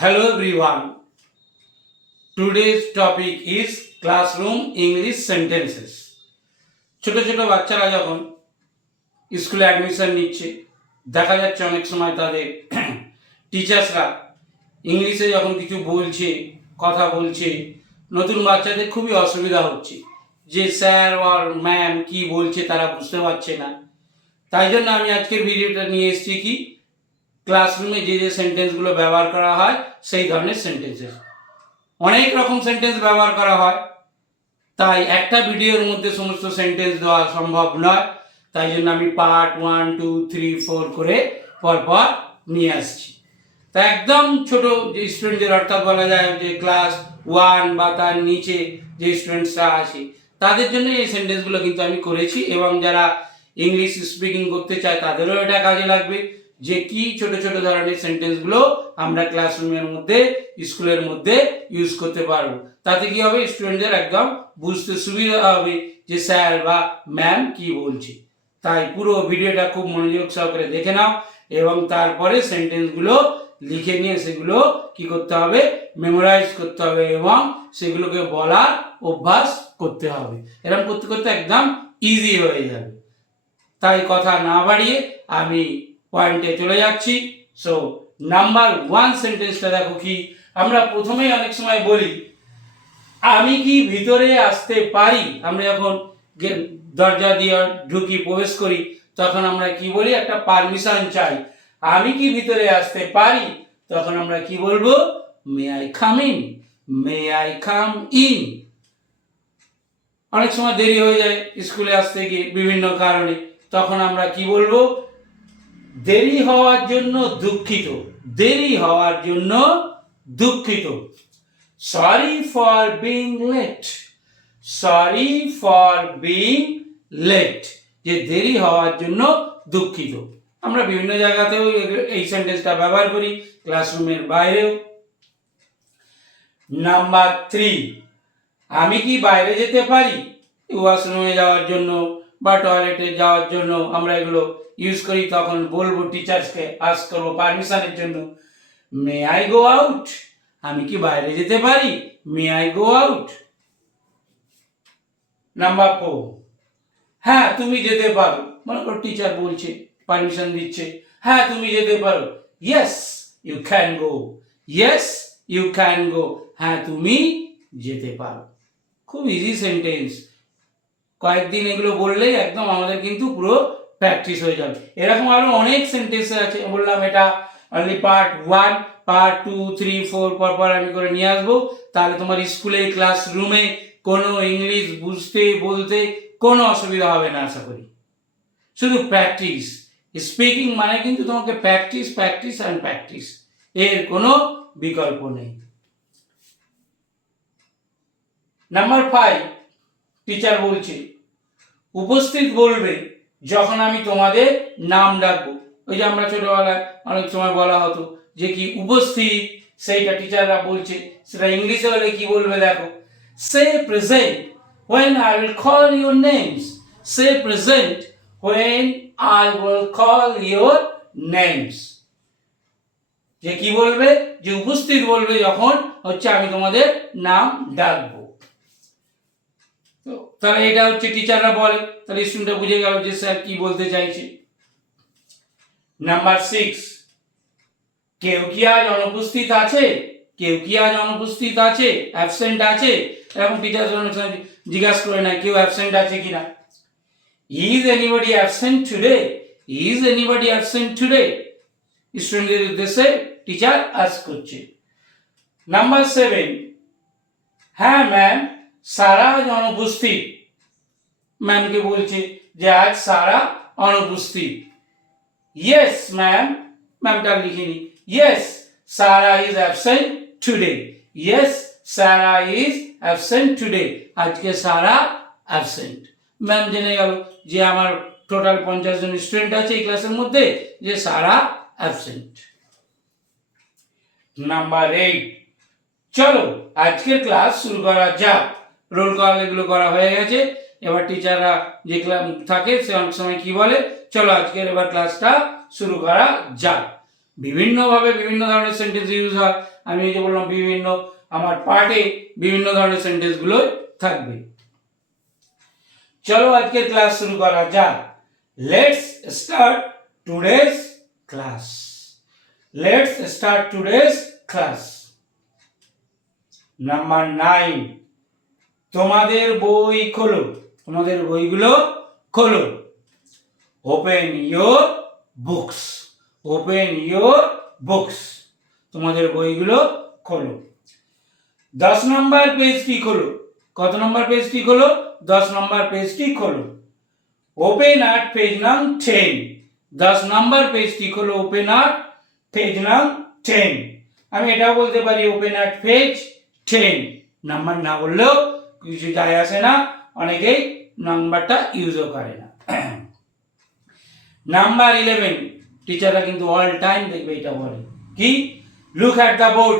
Hello everyone. Today's topic is classroom English sentences. ছোট ছোট বাচ্চারা যখন স্কুলে অ্যাডমিশন নিচ্ছে দেখা যাচ্ছে অনেক সময় তাদের টিচার্সরা ইংলিশে যখন কিছু বলছে কথা বলছে নতুন বাচ্চাদের খুবই অসুবিধা হচ্ছে যে স্যার আর ম্যাম কি বলছে তারা বুঝতে পারছে না। তাই জন্য আমি আজকের ভিডিওটা নিয়ে এসেছি কি ক্লাসরুমে যে সেন্টেন্সগুলো ব্যবহার করা হয় সেই ধরনের সেন্টেন্সেস। অনেক রকম সেন্টেন্স ব্যবহার করা হয়, তাই একটা ভিডিওর মধ্যে সমস্ত সেন্টেন্স দেওয়া সম্ভব নয়। তাই জন্য আমি পার্ট 1, 2, 3, 4 করে পরপর নিয়ে আসছি। তা একদম ছোট যে স্টুডেন্টদের অর্থাৎ বলা যায় যে ক্লাস 1 বা তার নিচে যে স্টুডেন্টসরা আছে তাদের জন্য এই সেন্টেন্সগুলো কিন্তু আমি করেছি, এবং যারা ইংলিশ স্পিকিং করতে চায় তাদেরও এটা কাজে লাগবে যে কি ছোট ছোট ধরনের সেন্টেন্সগুলো আমরা ক্লাসরুমের মধ্যে স্কুলের মধ্যে ইউজ করতে পারবো। তাতে কি হবে, স্টুডেন্টদের একদম বুঝতে সুবিধা হবে যে স্যার বা ম্যাম কি বলছে। তাই পুরো ভিডিওটা খুব মনোযোগ সহকারে দেখে নাও এবং তারপরে সেন্টেন্সগুলো লিখে নিয়ে সেগুলো কি করতে হবে, মেমোরাইজ করতে হবে এবং সেগুলোকে বলার অভ্যাস করতে হবে। এরকম করতে করতে একদম ইজি হয়ে যাবে। তাই কথা না বাড়িয়ে আমি পয়েন্টে চলে যাচ্ছি। সো নাম্বার 1 সেন্টেন্সটা দেখো কি, আমরা প্রথমেই অনেক সময় বলি আমি কি ভিতরে আসতে পারি। আমরা যখন দরজা দিয়ে ঢুকি প্রবেশ করি তখন আমরা কি বলি, একটা পারমিশন চাই। আমি কি ভিতরে আসতে পারি, তখন আমরা কি বলবো, may I come in, may I come in. অনেক সময় দেরি হয়ে যায় স্কুলে আসতে গিয়ে বিভিন্ন কারণে, তখন আমরা কি বলবো, দেরি হওয়ার জন্য দুঃখিত, দেরি হওয়ার জন্য দুঃখিত। Sorry for being late, sorry for being late, যে দেরি হওয়ার জন্য দুঃখিত। আমরা বিভিন্ন জায়গাতেও এই সেন্টেন্সটা ব্যবহার করি, ক্লাসরুমের বাইরেও। নাম্বার 3, আমি কি বাইরে যেতে পারি, ওয়াশরুমে যাওয়ার জন্য বা টয়লেটে যাওয়ার জন্য আমরা এগুলো ইউজ করি। তখন বলবো টিচার্সকে আস্ক করবো পারমিশনের জন্য, মে আই গো আউট, আমি কি বাইরে যেতে পারি, may I go out. Number 4, হ্যাঁ তুমি যেতে পারো, মনে করো টিচার বলছে, পারমিশন দিচ্ছে, হ্যাঁ তুমি যেতে পারো, yes you can go, yes you can go, হ্যাঁ তুমি যেতে পারো। খুব ইজি সেন্টেন্স, কয়েকদিন এগুলো বললেই একদম আমাদের কিন্তু পুরো প্র্যাকটিস হয়ে যাবে। এরকম আরো অনেক সেন্টেন্স আছে, বললাম এটা অনলি পার্ট 1, পার্ট 2, 3, 4 পরপর আমি করে নিয়ে আসবো। তাহলে তোমার স্কুলে ক্লাসরুমে কোনো ইংলিশ বুঝতে বলতে কোনো অসুবিধা হবে না আশা করি। শুধু প্র্যাকটিস, স্পিকিং মানে কিন্তু তোমাকে প্র্যাকটিস প্র্যাকটিস অ্যান্ড প্র্যাকটিস, এর কোনো বিকল্প নেই। নাম্বার 5, টিচার বলছে উপস্থিত বলবে যখন আমি তোমাদের নাম ডাকবো। ওই যে আমরা ছোটবেলায় অনেক সময় বলা হতো যে কি উপস্থিত, সেইটা টিচাররা বলছে, সেটা ইংলিশে হলে কি বলবে দেখো, সে present when I will call your names, say present when I will call your names। যে কি বলবে, যে উপস্থিত বলবে যখন হচ্ছে আমি তোমাদের নাম ডাকবো। তাহলে এটা হচ্ছে টিচাররা বলে, তাহলে স্টুডেন্টরা বুঝে গেল যে স্যার কি বলতে চাইছে। নাম্বার 6, কেউ কি আজ অনুপস্থিত আছে, কেউ কি আজ অনুপস্থিত আছে, অ্যাবসেন্ট আছে। এরকম টিচার জিজ্ঞাসা করে না কেউ অ্যাবসেন্ট আছে কিনা। Is anybody absent today, is anybody absent today, স্টুডেন্টদের উদ্দেশ্যে টিচার আস্ক করছে। নাম্বার 7, হ্যাঁ ম্যাম সারা আজ অনুপস্থিত, ম্যামকে বলছে যে আজ সারা অনুপস্থিত। ইয়েস ম্যাম, ম্যামটা লিখিনি, yes Sara is absent today, yes Sara is absent today, আজকে সারা অ্যাবসেন্ট। ম্যাম জেনে গেল যে আমার টোটাল 50 জন স্টুডেন্ট আছে এই ক্লাসের মধ্যে, যে সারা অ্যাবসেন্ট। নাম্বার 8, চলো আজকের ক্লাস শুরু করা যাক। রোল কল এগুলো করা হয়ে গেছে, এবার টিচাররা যে ক্লাস থাকে সে অনেক সময় কি বলে, চলো আজকের এবার ক্লাসটা শুরু করা যাক। বিভিন্নভাবে বিভিন্ন ধরনের সেন্টেন্স ইউজ হয়, আমি এই যে বললাম বিভিন্ন আমার পার্টে বিভিন্ন ধরনের সেন্টেন্সগুলো থাকবে। চলো আজকের ক্লাস শুরু করা যাক। Let's start today's class. Let's start today's class. Number 9, তোমাদের বই খোলো। তোমাদের বইগুলো খোলো। Open your books. Open your books. তোমাদের বইগুলো খোলো। 10 নম্বর পেজটি খোলো। কত নম্বর পেজটি খোলো? 10 নম্বর পেজটি খোলো। ওপেন অ্যাট পেজ নাম 10। 10 নম্বর পেজটি খোলো। ওপেন অ্যাট পেজ নাম 10। আমি এটাও বলতে পারি ওপেন অ্যাট পেজ 10। নাম্বার না বললেও কিছু যায় আসে না, অনেকেই নাম্বারটা ইউজও করে না। নাম্বার 11, টিচাররা কিন্তু অল টাইম দেখবে এটা বলে কি, লুক অ্যাট দ্য বোর্ড।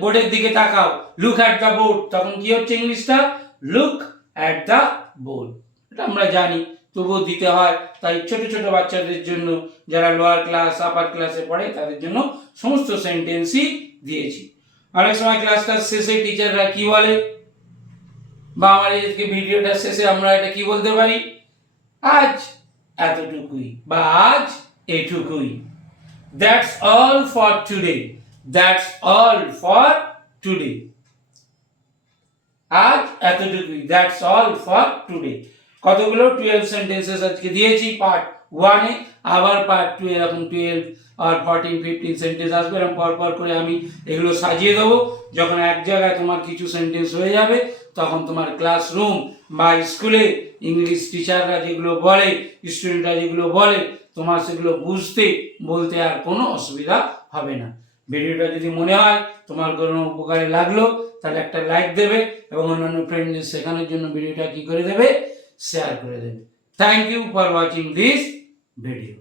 বোর্ডের দিকে তাকাও। লুক অ্যাট দ্য বোর্ড, তখন কি হচ্ছে ইংলিশটা? Look at the board. এটা আমরা জানি, তবুও দিতে হয়। তাই ছোট ছোট বাচ্চাদের জন্য, যারা লোয়ার ক্লাস আপার ক্লাসে পড়ে, তাদের জন্য সমস্ত সেন্টেন্সই দিয়েছি। অনেক সময় ক্লাসটার শেষে টিচাররা কি বলে, বা আমার আজকে ভিডিওটার শেষে আমরা এটা কি বলতে পারি, আজ এতটুকুই বা আজ এটুকুই। That's all for today. That's all for today. আজ এতটুকুই। That's all for today. কতগুলো 12 সেন্টেন্সেস আজকে দিয়েছি পার্ট 1 এ, আবার পার্ট 2 এরকম 12 আর 14 15 সেন্টেন্স আসবে। এরকম পর করে আমি এগুলো সাজিয়ে দেবো। যখন এক জায়গায় তোমার কিছু সেন্টেন্স হয়ে যাবে, তখন তোমার ক্লাসরুম বা স্কুলে ইংলিশ টিচাররা যেগুলো বলে, স্টুডেন্টরা যেগুলো বলে, তোমার সেগুলো বুঝতে বলতে আর কোনো অসুবিধা হবে না। ভিডিওটা যদি মনে হয় তোমার কোনো উপকারে লাগলো, তাহলে একটা লাইক দেবে এবং অন্যান্য ফ্রেন্ডদের শেখানোর জন্য ভিডিওটা কি করে দেবে, শেয়ার করে দেবে। Thank you for watching this video.